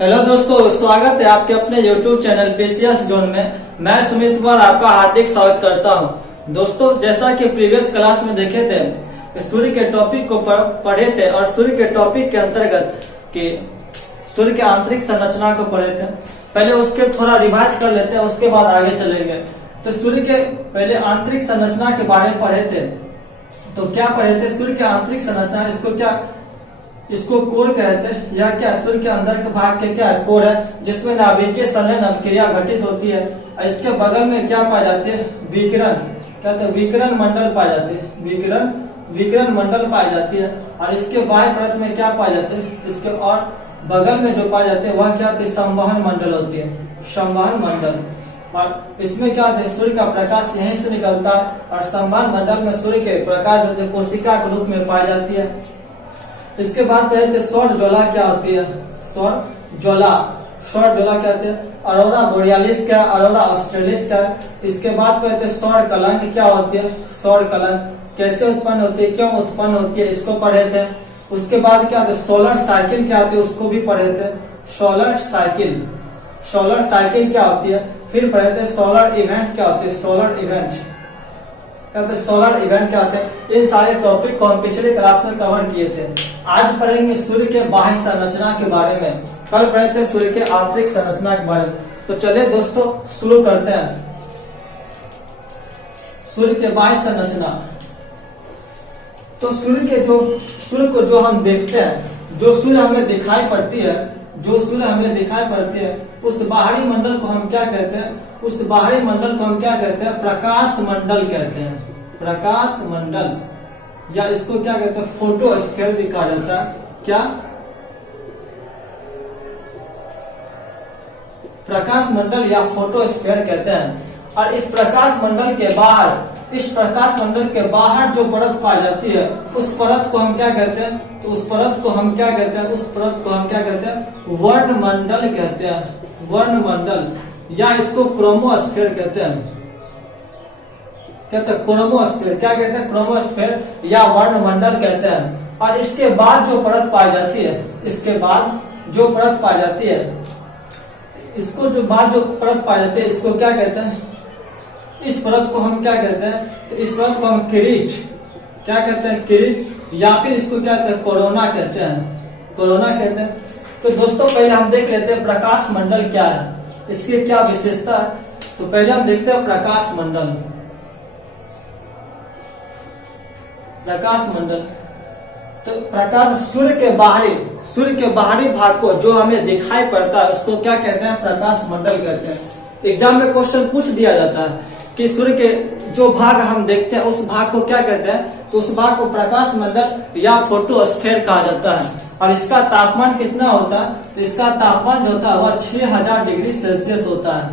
Hello दोस्तों, स्वागत है आपके अपने YouTube चैनल पेशियस जोन में। मैं सुमित कुमार आपका हार्दिक स्वागत करता हूं। दोस्तों, जैसा कि प्रीवियस क्लास में देखे थे, सूर्य के टॉपिक को पढ़े थे और सूर्य के टॉपिक के अंतर्गत के सूर्य के आंतरिक संरचना को पढ़े थे। पहले उसके थोड़ा रिवाइज कर लेते हैं, उसके बाद आगे चलेंगे। तो सूर्य के पहले आंतरिक संरचना के बारे में पढ़े थे। तो क्या पढ़े थे? सूर्य के आंतरिक संरचना, इसको कोर कहते हैं। यह क्या, सूर्य के अंदर के भाग के क्या है? कोर है, जिसमें नाभिकीय संलयन अभिक्रिया घटित होती है। इसके बगल में क्या पाए जाते हैं? विकिरण, कहते हैं विकिरण मंडल पाए जाते हैं। विकिरण मंडल पाई जाती है। और इसके बाह्य परत में क्या पाए जाते हैं? इसके और बगल में जो पाए जाते हैं वह क्या होती है? संवहन मंडल होती है, संवहन मंडल। और इसमें क्या होता है? सूर्य का प्रकाश यहीं से निकलता है और संवहन मंडल में सूर्य के प्रकाश जो कोशिका के रूप में पाई जाती है। इसके बाद पहले सौर ज्वाला क्या होती है? सौर ज्वाला क्या होती है? अरोरा बोरियालिस क्या, अरोरा ऑस्ट्रेलिस क्या है। इसके बाद पहले सौर कलंक क्या होती है? सौर कलंक कैसे उत्पन्न होती है, क्यों उत्पन्न होती है, इसको पढ़े थे। उसके बाद क्या होता है? सोलर साइकिल क्या होती है, उसको भी पढ़े थे। सोलर साइकिल क्या होती है। फिर पढ़े थे सोलर इवेंट क्या होती है। सोलर इवेंट क्या होते हैं। इन सारे टॉपिक को हम पिछले क्लास में कवर किए थे। आज पढ़ेंगे सूर्य के बाह्य संरचना के बारे में। कल पढ़े थे सूर्य के आंतरिक संरचना के बारे में। तो चलिए दोस्तों, शुरू करते हैं। सूर्य के बाह्य संरचना। तो सूर्य को जो हम देखते हैं, जो सूर्य हमें दिखाई पड़ती है, उस बाहरी मंडल को हम क्या कहते हैं? उस बाहरी मंडल को हम क्या कहते हैं? प्रकाश मंडल कहते हैं। प्रकाश मंडल, या इसको क्या कहते हैं? फोटोस्फीयर भी कहा जाता है। क्या? प्रकाश मंडल या फोटोस्फीयर कहते हैं। और इस प्रकाश मंडल के बाहर जो परत पाई जाती है, उस परत को हम क्या कहते हैं? तो उस परत को हम क्या कहते हैं? वर्णमंडल कहते हैं। वर्णमंडल, या इसको क्रोमोस्फीयर कहते हैं। क्रोमोस्फीयर क्या कहते हैं? क्रोमोस्फीयर या वर्णमंडल कहते हैं। और इसके बाद जो परत पाई जाती है, इसको क्या कहते हैं? इस परत को हम क्या कहते हैं? तो इस परत को हम किरीट क्या कहते हैं? किरीट, या फिर इसको क्या कहते हैं? कोरोना कहते हैं। तो दोस्तों, पहले हम देख लेते हैं प्रकाश मंडल क्या है, इसकी क्या विशेषता है। तो पहले हम देखते हैं प्रकाश मंडल। तो प्रकाश सूर्य के बाहरी भाग को जो हमें दिखाई पड़ता है, उसको क्या कहते हैं? प्रकाश मंडल कहते हैं। एग्जाम में क्वेश्चन पूछ दिया जाता है कि सूर्य के जो भाग हम देखते हैं, उस भाग को क्या कहते हैं? तो उस भाग को प्रकाश मंडल या फोटोस्फीयर कहा जाता है। और इसका तापमान कितना होता है? तो इसका तापमान जो होता है वह 6000 डिग्री सेल्सियस होता है।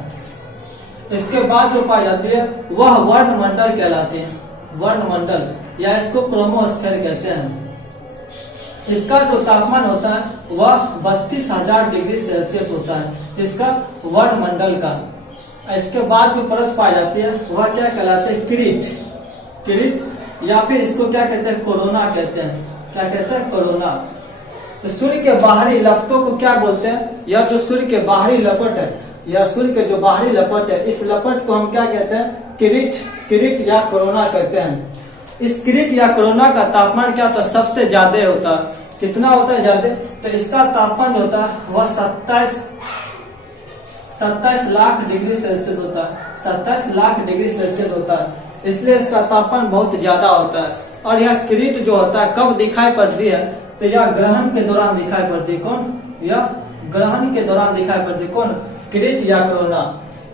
इसके बाद जो पाई जाती है वह वर्णमंडल कहलाती है। वर्णमंडल, या इसको क्रोमोस्फीयर कहते हैं। इसका जो तापमान होता है वह 32000 डिग्री सेल्सियस होता है, इसका वर्णमंडल का। इसके बाद जो परत पाई जाती है वह क्या कहलाते हैं? किरीट, या फिर इसको क्या कहते हैं? कोरोना कहते हैं। क्या कहते हैं? कोरोना। तो सूर्य के बाहरी लपटों को क्या बोलते हैं? यह जो सूर्य के बाहरी लपट है, इस लपट को हम क्या कहते हैं? किरीट या कोरोना कहते हैं। इस किरीट या कोरोना का तापमान क्या होता है? सबसे ज्यादा होता है। कितना होता है ज्यादा? तो इसका तापमान जो होता है वह 27 लाख डिग्री सेल्सियस होता है। 27 लाख डिग्री सेल्सियस होता है, इसलिए इसका तापमान बहुत ज्यादा होता है। और यह किरीट जो होता है कब दिखाई पड़ती है? तो यह ग्रहण के दौरान दिखाई पड़ती है। कौन? किरीट या कोरोना।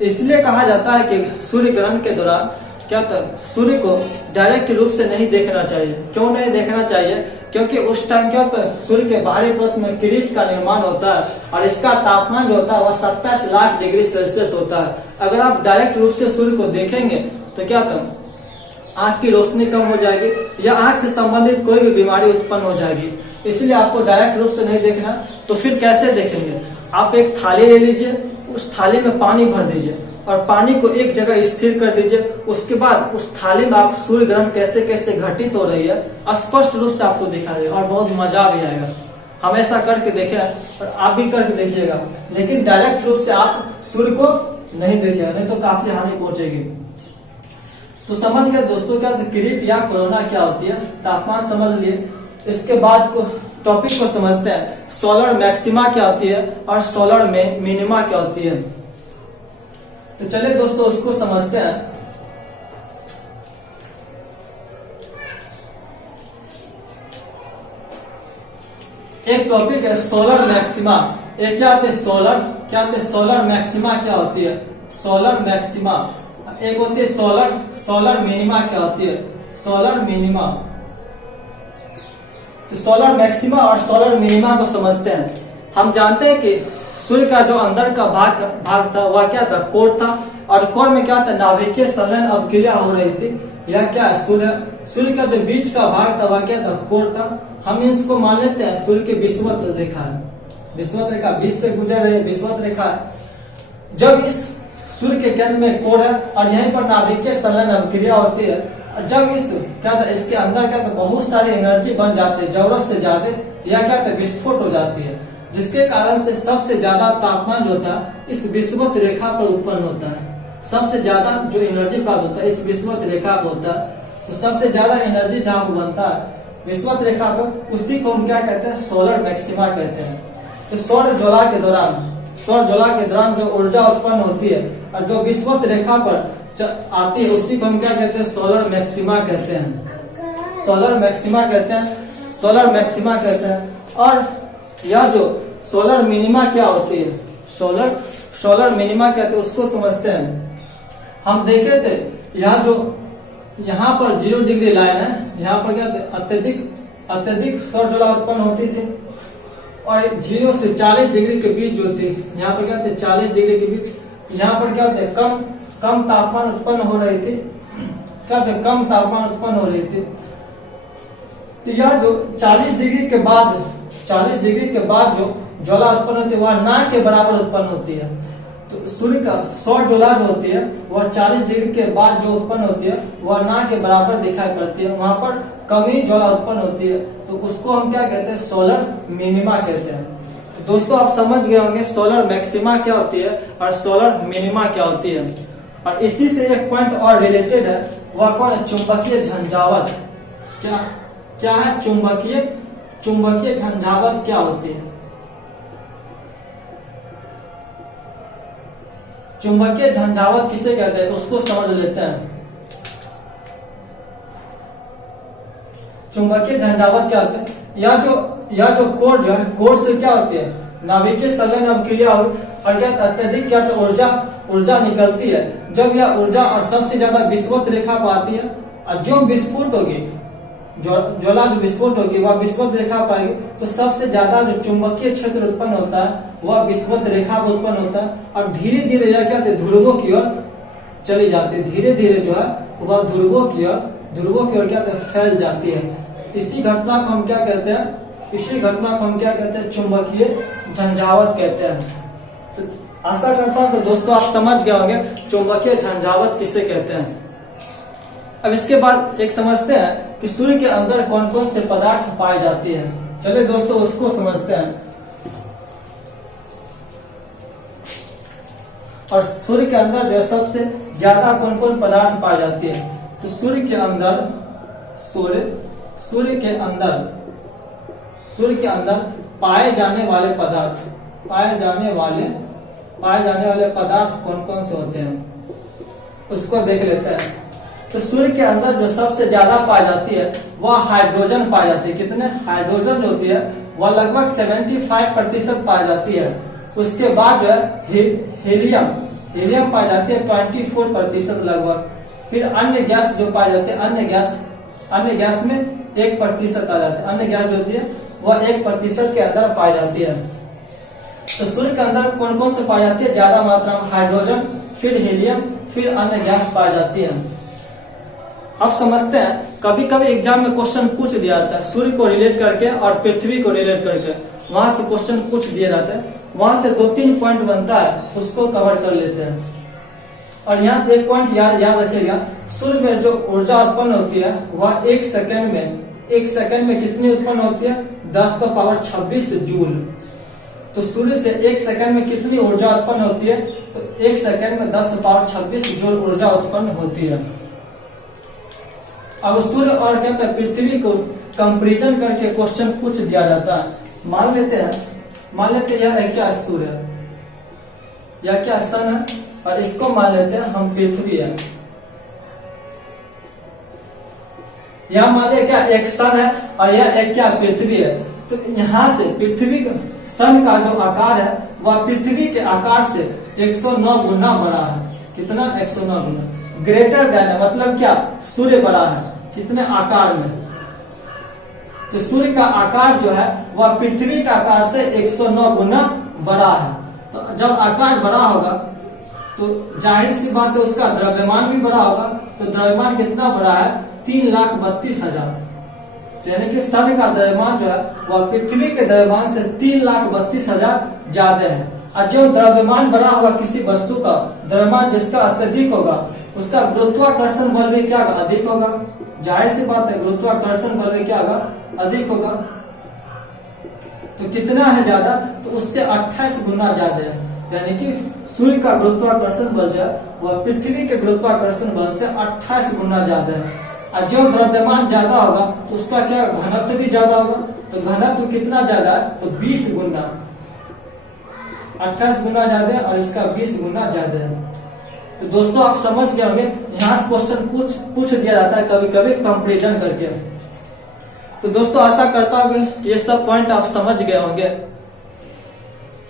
इसलिए कहा जाता है कि सूर्य ग्रहण के दौरान क्या था? सूर्य को डायरेक्ट रूप से नहीं देखना चाहिए। क्यों नहीं देखना चाहिए? क्योंकि उस टाइम क्या होता है? सूर्य के बाहरी परत में किरीट का निर्माण होता है और इसका तापमान जो होता है वह 27 लाख डिग्री सेल्सियस होता है। अगर आप डायरेक्ट रूप से सूर्य को देखेंगे तो क्या होता है? आंख की रोशनी कम हो जाएगी या आंख से संबंधित कोई भी बीमारी उत्पन्न हो जाएगी। इसलिए आपको डायरेक्ट रूप से नहीं देखना। तो फिर कैसे देखेंगे? आप एक थाली ले लीजिए, उस थाली में पानी भर दीजिए और पानी को एक जगह स्थिर कर दीजिए। उसके बाद उस थाली में आप सूर्य ग्रहण कैसे कैसे घटित हो रही है स्पष्ट रूप से आपको दिखाई देगा और बहुत मजा भी आएगा। हमेशा करके देखे और आप भी करके देखिएगा, लेकिन डायरेक्ट रूप से आप सूर्य को नहीं देखिएगा, नहीं तो काफी हानि पहुंचेगी। तो समझ गए दोस्तों क्या किरीट या कोरोना क्या होती है, तापमान समझ लिए। इसके बाद को टॉपिक को समझते हैं, सोलर मैक्सिमा क्या होती है और सोलर में मिनिमा क्या होती है। तो चलिए दोस्तों उसको समझते हैं। एक टॉपिक है सोलर मैक्सिमा। एक क्या होते हैं सोलर, क्या होते हैं सोलर मैक्सिमा क्या होती है, सोलर मैक्सिमा। एक होती है सोलर मिनिमा क्या होती है, सोलर मिनिमा। तो सोलर मैक्सिमा और सोलर मिनिमा को समझते हैं। हम जानते हैं कि सूर्य का जो अंदर का भाग था वह क्या था, कोर था, और कोर में क्या था, नाभिकीय संलयन अभिक्रिया हो रही थी। यह क्या है, सूर्य का जो बीच का भाग था वह क्या था, कोर था। हम इसको मान लेते हैं सूर्य की विषुवत रेखा है, विषुवत रेखा बीच से गुजर रही है, विषुवत रेखा है। जब इस सूर्य के केंद्र में कोर है और यहीं पर नाभिकीय संलयन अभिक्रिया होती है, जब इस क्या था, इसके अंदर क्या था, बहुत सारी एनर्जी बन जाती है जरूरत से ज्यादा, यह क्या था, विस्फोट हो जाती है, जिसके कारण से सबसे ज्यादा तापमान जो था इस विषुवत रेखा पर उत्पन्न होता है। सबसे ज्यादा जो एनर्जी प्राप्त होता है इस विषुवत रेखा पर होता है। तो सबसे ज्यादा एनर्जी जहाँ पर बनता है विषुवत रेखा पर, उसी को हम क्या कहते हैं, सोलर मैक्सिमा कहते हैं। तो सौर ज्वाला के दौरान जो ऊर्जा उत्पन्न होती है और जो विषुवत रेखा पर आती है उसी को हम क्या कहते हैं, सोलर मैक्सिमा कहते हैं, सोलर मैक्सिमा कहते हैं, सोलर मैक्सिमा कहते हैं। और यह जो सोलर मिनिमा क्या होती है, सोलर मिनिमा कहते हैं, उसको समझते हैं। हम देखे थे यह जो यहाँ पर 0 डिग्री लाइन है, यहाँ पर क्या अत्यधिक सौर ज्वाला उत्पन्न होती थी, और 0 से 40 डिग्री के बीच जो थी, यहाँ पर क्या थे 40 डिग्री के बीच, यहाँ पर क्या होते कम तापमान उत्पन्न हो रही थी, क्या थे कम तापमान उत्पन्न हो रही थी। तो यह जो 40 डिग्री के बाद जो ज्वाला उत्पन्न होती है वह ना के बराबर उत्पन्न होती है। तो सूर्य का सौर ज्वाला जो होती है वह 40 डिग्री के बाद जो उत्पन्न होती है वह ना के बराबर दिखाई पड़ती है, वहां पर कम ही ज्वाला उत्पन्न होती है। तो उसको हम क्या कहते हैं, सोलर मिनिमा कहते हैं। तो दोस्तों आप समझ गए होंगे सोलर मैक्सिमा क्या होती है और सोलर मिनिमा क्या होती है। और इसी से एक पॉइंट और रिलेटेड है, वह कौन है, चुंबकीय झंझावत। क्या है चुंबकीय झंझावत क्या होती है। चुंबकीय झंझावत किसे कहते हैं उसको समझ लेते हैं। चुंबकीय झंझावत क्या होते हैं, या जो कोर जो है, कोर से क्या होती है, नाभिकीय संलयन अभिक्रिया और क्या अत्यधिक क्या तो ऊर्जा निकलती है। जब यह ऊर्जा और सबसे ज्यादा विषुवत रेखा पर आती है और जो विस्फोट होगी, ज्वाला जो विस्फोट होगी वह विषुवत रेखा पाएगी, तो सबसे ज्यादा जो चुंबकीय क्षेत्र उत्पन्न होता है वह विषुवत रेखा पर उत्पन्न होता है, और धीरे धीरे यह क्या ध्रुवों की ओर चली जाती है, धीरे धीरे जो है वह ध्रुवों की ओर क्या फैल जाती है। इसी घटना को हम क्या कहते हैं, चुंबकीय झंझावत कहते हैं। तो आशा करता हूँ कि दोस्तों आप समझ गए होंगे चुंबकीय झंझावत किसे कहते हैं। अब इसके बाद एक समझते हैं कि सूर्य के अंदर कौन कौन से पदार्थ पाए जाते हैं। चलिए दोस्तों उसको समझते हैं। और सूर्य के अंदर जो सबसे ज्यादा कौन कौन पदार्थ पाए जाते हैं, तो सूर्य के अंदर पाए जाने वाले पदार्थ कौन कौन से होते हैं उसको देख लेते हैं। तो सूर्य के अंदर जो सबसे ज्यादा पाई जाती है वह हाइड्रोजन पाई जाती है। कितने हाइड्रोजन जो होती है वह लगभग 75% पाई जाती है। उसके बाद जो है हीलियम पाई जाती है 24% लगभग। फिर अन्य गैस जो पाई जाती है, अन्य गैस में 1% आ जाती है। अन्य गैस जो होती है वह 1% के अंदर पाई जाती है। तो सूर्य के अंदर कौन कौन से पाई जाती है, ज्यादा मात्रा में हाइड्रोजन, फिर हीलियम, फिर अन्य गैस पाई जाती है। अब समझते हैं, कभी कभी एग्जाम में क्वेश्चन पूछ दिया जाता है सूर्य को रिलेट करके और पृथ्वी को रिलेट करके, वहां से क्वेश्चन पूछ दिया जाता है। वहां से 2-3 पॉइंट बनता है, उसको कवर कर लेते हैं। और यहाँ से एक पॉइंट याद रखिएगा, सूर्य में जो ऊर्जा उत्पन्न होती है वह 1 सेकंड में कितनी उत्पन्न होती है, 10⁻26 जूल। तो सूर्य से 1 सेकंड में कितनी ऊर्जा उत्पन्न होती है? तो 1 सेकंड में 10⁻26 जूल ऊर्जा उत्पन्न होती है। अब सूर्य और क्या होता है, पृथ्वी को कंपैरिजन करके क्वेश्चन पूछ दिया जाता है। मान लेते हैं यह है क्या, सूर्य, यह क्या सन है, और इसको मान लेते हैं हम पृथ्वी है। यह मान लिया क्या, एक सन है और यह एक क्या, पृथ्वी है। तो यहाँ से पृथ्वी का सन का जो आकार है वह पृथ्वी के आकार से 109 गुना बड़ा है। कितना? 109 गुना। ग्रेटर देन है मतलब क्या, सूर्य बड़ा है कितने आकार में? तो सूर्य का आकार जो है वह पृथ्वी के आकार से 109 गुना बड़ा है। तो जब आकार बड़ा होगा तो जाहिर सी बात है उसका द्रव्यमान भी बड़ा होगा। तो द्रव्यमान कितना बड़ा है? 3,32,000। यानी कि सन का द्रव्यमान जो है वह पृथ्वी के द्रव्यमान से 3,32,000 ज्यादा है। और जो द्रव्यमान बड़ा होगा किसी वस्तु का, द्रव्यमान जिसका अत्यधिक होगा, उसका गुरुत्वाकर्षण बल भी क्या अधिक होगा। जाहिर सी बात है गुरुत्वाकर्षण बल भी क्या होगा, अधिक होगा। तो कितना है ज्यादा? तो उससे 28 गुना ज्यादा है। यानी कि सूर्य का गुरुत्वाकर्षण बल जो है वह पृथ्वी के गुरुत्वाकर्षण बल से 28 गुना ज्यादा है। और जो द्रव्यमान ज्यादा होगा तो उसका क्या, घनत्व भी ज्यादा होगा। तो घनत्व कितना ज्यादा है? तो 20 गुना, 28 गुना ज्यादा है और इसका 20 गुना ज्यादा है। तो दोस्तों आप समझ गए होंगे, यहाँ से क्वेश्चन पूछ दिया जाता है कभी कभी कंपैरिजन करके। तो दोस्तों आशा करता हूँ ये सब पॉइंट आप समझ गए होंगे।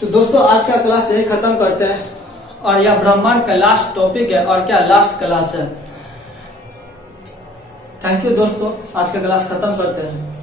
तो दोस्तों आज का क्लास यही खत्म करते हैं, और यह ब्रह्मांड का लास्ट टॉपिक है और क्या लास्ट क्लास है। थैंक यू दोस्तों, आज का क्लास खत्म करते हैं।